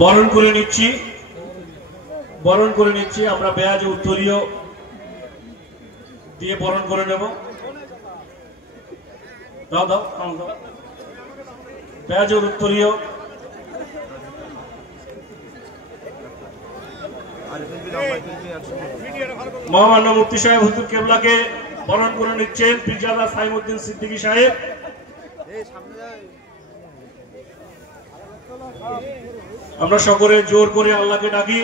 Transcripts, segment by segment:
বরণ করে নিচ্ছি আমরা বেয়াজ উত্তরীয় দিয়ে বরণ করে নেব। দাও দাও দাও বেয়াজের উত্তরীয় মহামান্য মুফতি সাহেব হুজুর কেবলাকে বরণ করে নিচ্ছেন পীরজাদা সাইমউদ্দিন সিদ্দিকী সাহেব। আমরা সকলে জোর করে আল্লাহকে ডাকি,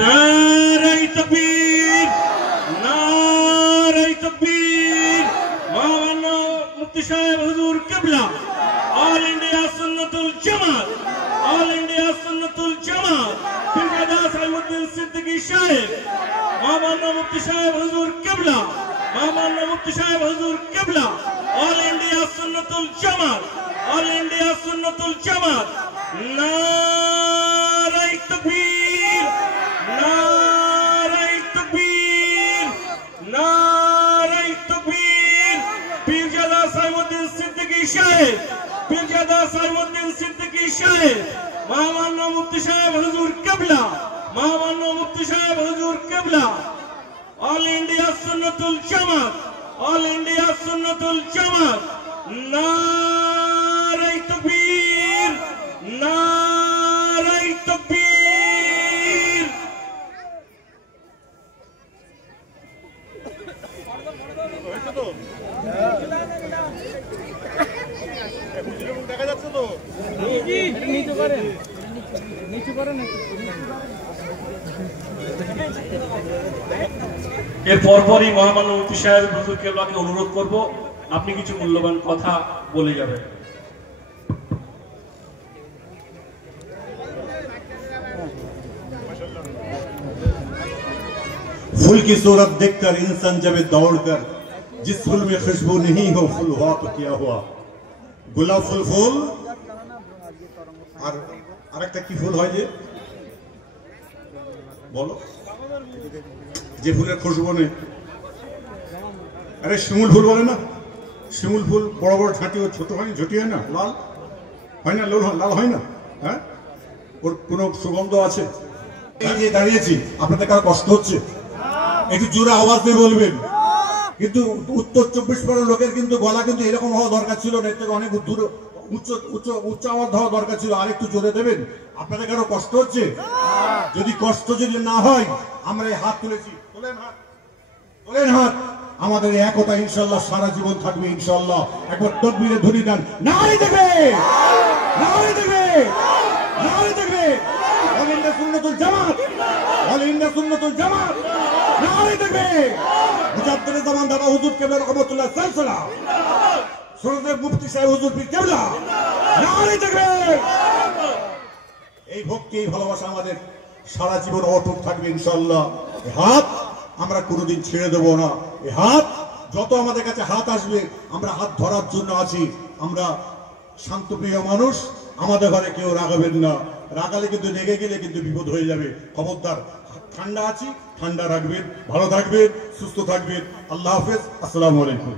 নারায়ে তাকবীর, নারায়ে তাকবীর। মহামান্য মুফতি সাহেব হুজুর কেবলা, অল ইন্ডিয়া সুন্নাতুল জামাত, অল ইন্ডিয়া সুন্নাতুল জামাত পীরজাদা সাইমউদ্দিন সিদ্দিকী সাহেব, মহামান্য মুফতি সাহেব হুজুর কেবলা, মহামান্য মুফতি সাহেব হুজুর কেবলা, অল ইন্ডিয়া সুন্নাতুল জামাত, অল ইন্ডিয়া সুন্নাতুল জামাত। নারায়ে তাকবীর, নারায়ে তাকবীর, নারায়ে তাকবীর। পীরজাদা সাইমউদ্দিন সিদ্দিকী সাহেব, পীরজাদা সাইমউদ্দিন সিদ্দিকী সাহেব, মহামান্য মুফতি সাহেব হুজুর কেবলা, মহামান্য মুফতি সাহেব হুজুর কেবলা, অল ইন্ডিয়া সুন্নাতুল জামাত, অল ইন্ডিয়া সুন্নাতুল জামাত। নারায়ে তাকবীর, নারায়ে তাকবীর। দেখা যাচ্ছে তো নিচু করেন। এর পরপরই মহামান্য মুফতি সাহেব হুজুর কেবলাকে অনুরোধ করব আপনি কিছু মূল্যবান কথা বলে যাবেন। फूल की सूरत देखकर इंसान जब दौड़कर जिस फूल में खुशबू नहीं हो फूल हुआ तो क्या हुआ। গোলাপ ফুল ফুল আর আরেকটা কি ফুল হয় যে বলো, যে ফুলের খুশবু নেই, আরে শিমুল ফুল বলে না, শিমুল ফুল বড় বড় ঝাঁটি ও ছোট হয়, ঝুটি হয় না, লাল হয় না, লাল হয় না, হ্যাঁ ওর কোনো সুগন্ধ আছে। এই যে দাঁড়িয়েছি আপনাদের কারো কষ্ট হচ্ছে? একটু জোরে আওয়াজ দিয়ে বলবেন। কিন্তু উত্তর 24 পরগনার লোকের কিন্তু গলা কিন্তু এরকম হওয়া দরকার ছিল না, এর থেকে অনেক দূর উচ্চ আওয়াজ হওয়া দরকার ছিল। আর একটু জোরে দেবেন। আপনাদের কারো কষ্ট হচ্ছে? যদি কষ্ট যদি না হয় আমরা এই হাত তুলেছি, তোলেন হাত, তোলেন হাত। আমাদের একতা ইনশাআল্লাহ সারা জীবন থাকবে ইনশাআল্লাহ। একবার তাকবীরে ধ্বনি দেন, নারে দেখবে, নারে দেখবে, নারে দেখবে। অল ইন্ডিয়া সুন্নাতুল জামাত, অল ইন্ডিয়া সুন্নাতুল জামাত, নারে দেখবে। মুজাদ্দিদ জামান দাদা হুজুর কেবলা রহমাতুল্লাহ সাল্লাল্লাহু সরদার মুফতি সাহেব হুজুর পীর কেবলা, নারে দেখবে। এই ভক্তি এই ভালোবাসা আমাদের সারা জীবন অটুট থাকবে ইনশাআল্লাহ। হাত আমরা কোনোদিন ছেড়ে দেব না। এই হাত যত আমাদের কাছে হাত আসবে আমরা হাত ধরার জন্য আছি। আমরা শান্তপ্রিয় মানুষ, আমাদের ঘরে কেউ রাগাবেন না, রাগালে কিন্তু রেগে গেলে কিন্তু বিপদ হয়ে যাবে। খবরদার, ঠান্ডা আছি, ঠান্ডা রাখবেন, ভালো থাকবেন, সুস্থ থাকবেন। আল্লাহ হাফেজ, আসসালামু আলাইকুম।